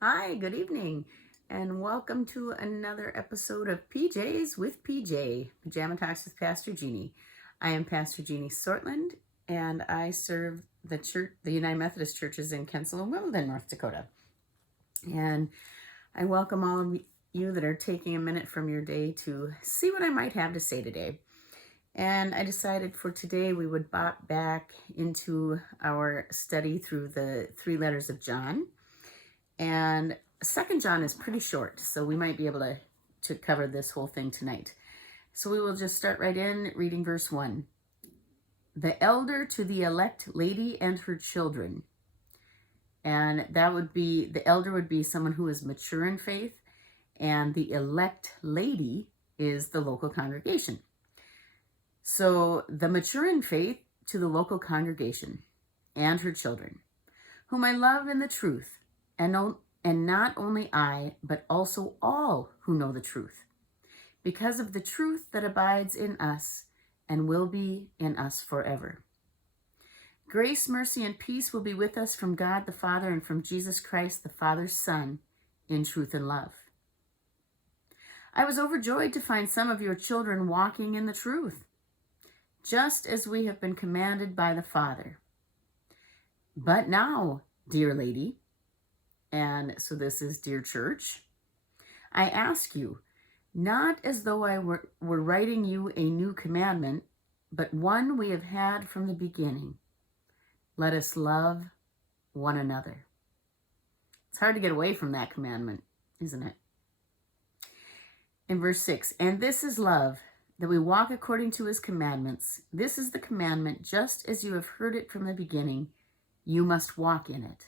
Hi, good evening, and welcome to another episode of PJs with PJ, Pajama Talks with Pastor Jeannie. I am Pastor Jeannie Sortland, and I serve the church, the United Methodist Churches in Kensal and Wimbledon, North Dakota. And I welcome all of you that are taking a minute from your day to see what I might have to say today. And I decided for today we would bop back into our study through the three letters of John. And Second John is pretty short, so we might be able to cover this whole thing tonight. So we will just start right in reading verse 1. The elder to the elect lady and her children. And that would be, the elder would be someone who is mature in faith, and the elect lady is the local congregation. So the mature in faith to the local congregation and her children, whom I love in the truth, and not only I, but also all who know the truth, because of the truth that abides in us and will be in us forever. Grace, mercy, and peace will be with us from God the Father and from Jesus Christ, the Father's Son, in truth and love. I was overjoyed to find some of your children walking in the truth, just as we have been commanded by the Father. But now, dear lady, and so this is dear church, I ask you, not as though I were writing you a new commandment, but one we have had from the beginning. Let us love one another. It's hard to get away from that commandment, isn't it? In verse 6, and this is love, that we walk according to his commandments. This is the commandment, just as you have heard it from the beginning. You must walk in it.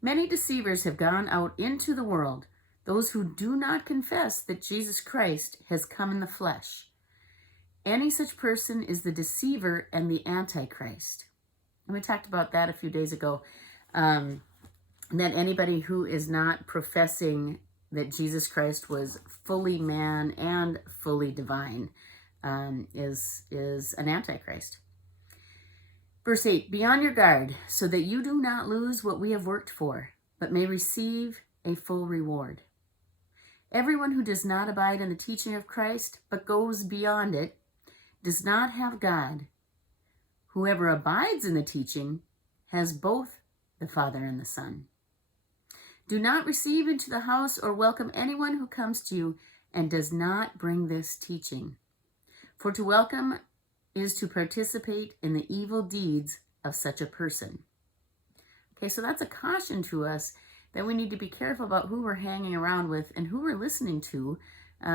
Many deceivers have gone out into the world, those who do not confess that Jesus Christ has come in the flesh. Any such person is the deceiver and the Antichrist. And we talked about that a few days ago, that anybody who is not professing that Jesus Christ was fully man and fully divine is an Antichrist. Verse 8, be on your guard so that you do not lose what we have worked for, but may receive a full reward. Everyone who does not abide in the teaching of Christ, but goes beyond it, does not have God. Whoever abides in the teaching has both the Father and the Son. Do not receive into the house or welcome anyone who comes to you and does not bring this teaching. For to welcome is to participate in the evil deeds of such a person. Okay, so that's a caution to us that we need to be careful about who we're hanging around with and who we're listening to,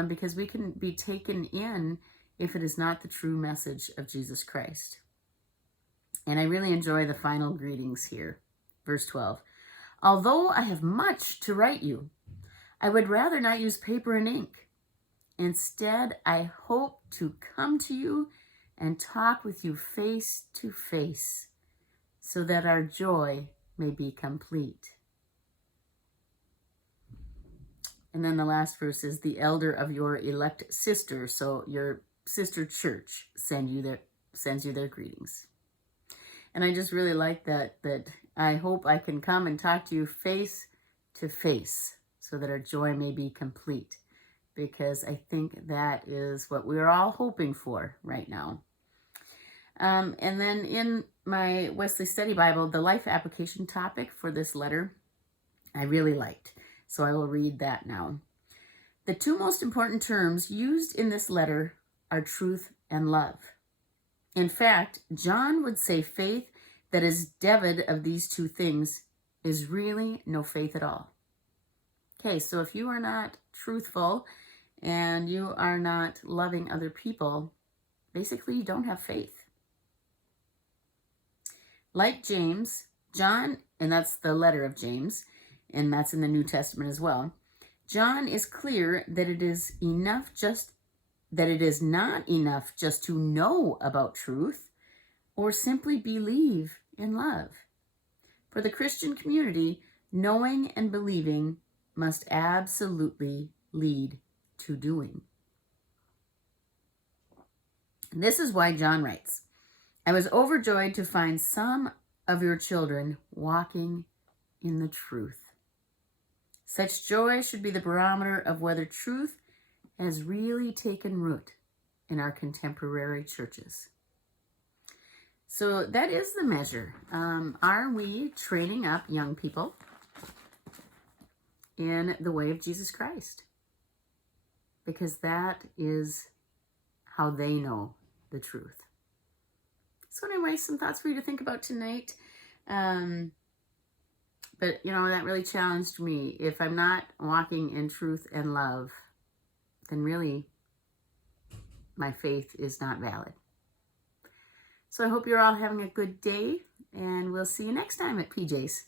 because we can be taken in if it is not the true message of Jesus Christ. And I really enjoy the final greetings here. Verse 12. Although I have much to write you, I would rather not use paper and ink. Instead, I hope to come to you and talk with you face to face, so that our joy may be complete. And then the last verse is the elder of your elect sister, so your sister church sends you their greetings. And I just really like that I hope I can come and talk to you face to face, so that our joy may be complete, because I think that is what we're all hoping for right now. And then in my Wesley Study Bible, the life application topic for this letter, I really liked. So I will read that now. The two most important terms used in this letter are truth and love. In fact, John would say faith that is devoid of these two things is really no faith at all. Okay, so if you are not truthful and you are not loving other people, basically you don't have faith. Like James, John, and that's the letter of James, and that's in the New Testament as well, John is clear that it is not enough just to know about truth or simply believe in love. For the Christian community, knowing and believing must absolutely lead to doing. This is why John writes, I was overjoyed to find some of your children walking in the truth. Such joy should be the barometer of whether truth has really taken root in our contemporary churches. So that is the measure. Are we training up young people in the way of Jesus Christ? Because that is how they know the truth. So anyway, some thoughts for you to think about tonight. But, that really challenged me. If I'm not walking in truth and love, then really my faith is not valid. So I hope you're all having a good day, and we'll see you next time at PJ's.